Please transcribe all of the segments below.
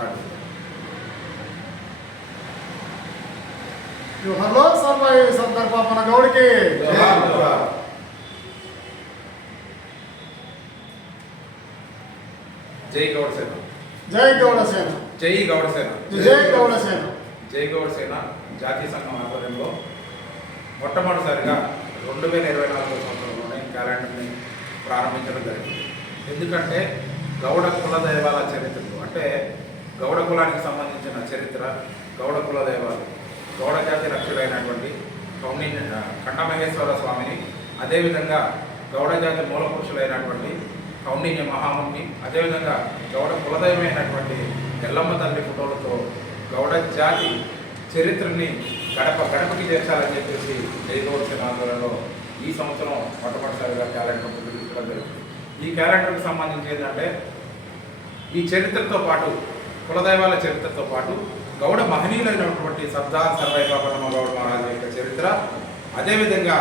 Start hello Sarvai సందర్భ మన గౌడికి జై గౌడ్ సేన జై గౌడ సేన జై గౌడ్ సేన జై గౌడ సేన జై గౌడ్ సేన జాతీయ సంఘం ఆధ్వర్యంలో మొట్టమొదటిసారిగా రెండు వేల ఇరవై నాలుగో సంవత్సరంలోనే క్యాలెండర్ని ప్రారంభించడం జరిగింది. ఎందుకంటే గౌడ కుల దైవాల చరిత్రలు అంటే గౌడ కులానికి సంబంధించిన చరిత్ర గౌడ కుల దైవాలు గౌడ జాతి రక్షుడైనటువంటి కౌని కండమహేశ్వర స్వామిని అదేవిధంగా గౌడ జాతి మూల పురుషులైనటువంటి కౌండిన్య మహాముని అదేవిధంగా గౌడ కులదైవమైనటువంటి ఎల్లమ్మ తల్లి ఫోటోలతో గౌడ జాతి చరిత్రని గడప గడపకి చేర్చాలని చెప్పేసి జయగౌరవ ఆందోళనలో ఈ సంవత్సరం మొట్టమొదటిసారిగా క్యాలెండర్ ముద్రించడం ఈ క్యాలెండర్కి సంబంధించి ఏంటంటే ఈ చరిత్రతో పాటు కులదైవాల చరిత్రతో పాటు గౌడ మహనీయులైనటువంటి సర్దార్ సర్వై బాబనమ్మ గౌడ మహారాజు యొక్క చరిత్ర అదేవిధంగా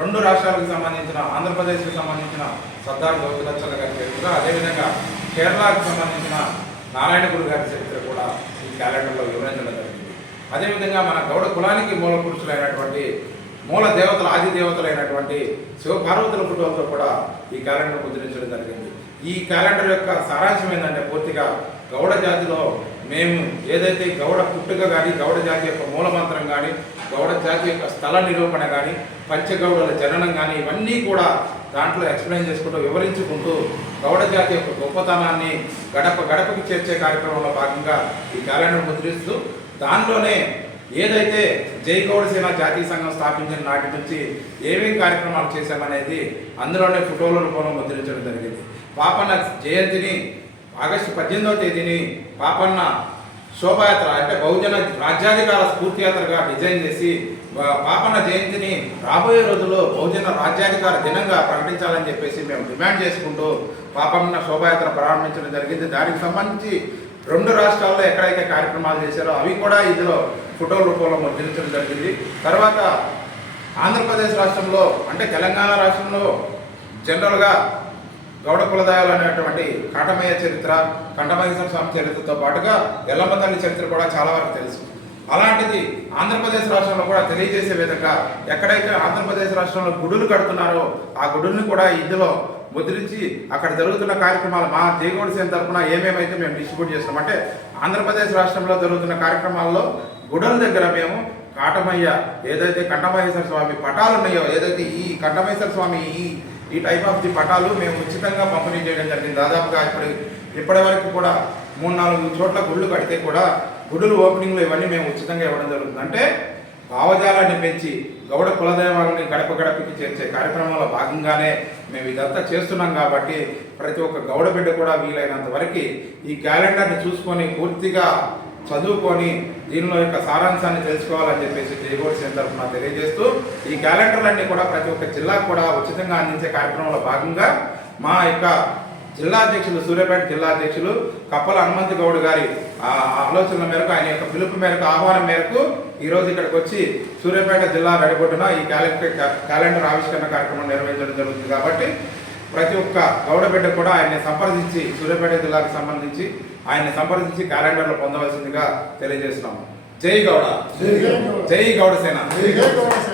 రెండు రాష్ట్రాలకు సంబంధించిన ఆంధ్రప్రదేశ్కి సంబంధించిన సర్దార్ గౌతలచ్చల గారి చరిత్ర అదేవిధంగా కేరళకు సంబంధించిన నారాయణగురు గారి చరిత్ర కూడా ఈ క్యాలెండర్లో వివరించడం జరిగింది. అదేవిధంగా మన గౌడ కులానికి మూల పురుషులైనటువంటి మూల దేవతల ఆది దేవతలైనటువంటి శివపార్వతుల ఫోటోలతో కూడా ఈ క్యాలెండర్ ముద్రించడం జరిగింది. ఈ క్యాలెండర్ యొక్క సారాంశం ఏంటంటే పూర్తిగా గౌడ జాతిలో మేము ఏదైతే గౌడ పుట్టుక కానీ గౌడ జాతి యొక్క మూలమంత్రం కానీ గౌడ జాతి యొక్క స్థల నిరూపణ కానీ పంచగౌడల జననం కానీ ఇవన్నీ కూడా దాంట్లో ఎక్స్ప్లెయిన్ చేసుకుంటూ వివరించుకుంటూ గౌడ జాతి యొక్క గొప్పతనాన్ని గడప గడపకి చేర్చే కార్యక్రమంలో భాగంగా ఈ క్యాలెండర్ ముద్రిస్తూ దాంట్లోనే ఏదైతే జై గౌడ సేన జాతీయ సంఘం స్థాపించిన నాటి నుంచి ఏమేమి కార్యక్రమాలు చేశామనేది అందులోనే ఫోటోల రూపంలో ముద్రించడం జరిగింది. పాపన జయంతిని ఆగస్టు పద్దెనిమిదవ తేదీని పాపన్న శోభాయాత్ర అంటే బహుజన రాజ్యాధికార స్ఫూర్తియాత్రగా డిజైన్ చేసి పాపన్న జయంతిని రాబోయే రోజుల్లో బహుజన రాజ్యాధికార దినంగా ప్రకటించాలని చెప్పేసి మేము డిమాండ్ చేసుకుంటూ పాపన్న శోభాయాత్ర ప్రారంభించడం జరిగింది. దానికి సంబంధించి రెండు రాష్ట్రాల్లో ఎక్కడైతే కార్యక్రమాలు చేశారో అవి కూడా ఇందులో ఫోటో రూపంలో ముద్రించడం జరిగింది. తర్వాత ఆంధ్రప్రదేశ్ రాష్ట్రంలో అంటే తెలంగాణ రాష్ట్రంలో జనరల్గా గౌడ కులదాయాలు అనేటువంటి కాటమయ్య చరిత్ర కంఠమహేశ్వర స్వామి చరిత్రతో పాటుగా ఎల్లమ్మ తల్లి చరిత్ర కూడా చాలా వరకు తెలుసు. అలాంటిది ఆంధ్రప్రదేశ్ రాష్ట్రంలో కూడా తెలియజేసే విధంగా ఎక్కడైతే ఆంధ్రప్రదేశ్ రాష్ట్రంలో గుడులు కడుతున్నారో ఆ గుడుల్ని కూడా ఇందులో ముద్రించి అక్కడ జరుగుతున్న కార్యక్రమాలు మా జయగౌడ సేన తరఫున ఏమేమైతే మేము డిస్ట్రిబ్యూట్ చేస్తామంటే ఆంధ్రప్రదేశ్ రాష్ట్రంలో జరుగుతున్న కార్యక్రమాల్లో గుడుల దగ్గర మేము కాటమయ్య ఏదైతే కంఠమహేశ్వర స్వామి పటాలు ఉన్నాయో ఏదైతే ఈ కంఠమహేశ్వర స్వామి ఈ ఈ టైప్ ఆఫ్ ది పటాలు మేము ఉచితంగా పంపిణీ చేయడం జరిగింది. దాదాపుగా ఇప్పుడు ఇప్పటి వరకు కూడా మూడు నాలుగు చోట్ల గుళ్ళు కడితే కూడా గుడులు ఓపెనింగ్లు ఇవన్నీ మేము ఉచితంగా ఇవ్వడం జరుగుతుంది. అంటే భావజాలాన్ని పెంచి గౌడ కులదైవాలని గడప గడపకి చేర్చే కార్యక్రమంలో భాగంగానే మేము ఇదంతా చేస్తున్నాం కాబట్టి ప్రతి ఒక్క గౌడ బిడ్డ కూడా వీలైనంత వరకు ఈ క్యాలెండర్ని చూసుకొని పూర్తిగా చదువుకొని దీనిలో యొక్క సారాంశాన్ని తెలుసుకోవాలని చెప్పేసి జయగోడ్ సెంటర్ తెలియజేస్తూ ఈ క్యాలెండర్లన్నీ కూడా ప్రతి ఒక్క జిల్లాకు కూడా ఉచితంగా అందించే కార్యక్రమంలో భాగంగా మా యొక్క జిల్లా అధ్యక్షులు సూర్యాపేట జిల్లా అధ్యక్షులు కప్పల హనుమంత్ గౌడ్ గారి ఆ ఆలోచనల మేరకు ఆయన యొక్క పిలుపు మేరకు ఆహ్వానం మేరకు ఈ రోజు ఇక్కడికి వచ్చి సూర్యాపేట జిల్లా గడిపొట్టున ఈ క్యాలెండర్ క్యాలెండర్ ఆవిష్కరణ కార్యక్రమం నిర్వహించడం జరుగుతుంది కాబట్టి ప్రతి ఒక్క గౌడ బిడ్డ కూడా ఆయన్ని సంప్రదించి సూర్యాపేట జిల్లాకు సంబంధించి ఆయన్ని సంప్రదించి క్యాలెండర్లో పొందవలసిందిగా తెలియజేస్తున్నాము. జై గౌడ. జై గౌడ. జై గౌడ సేన. జై గౌడ సేన.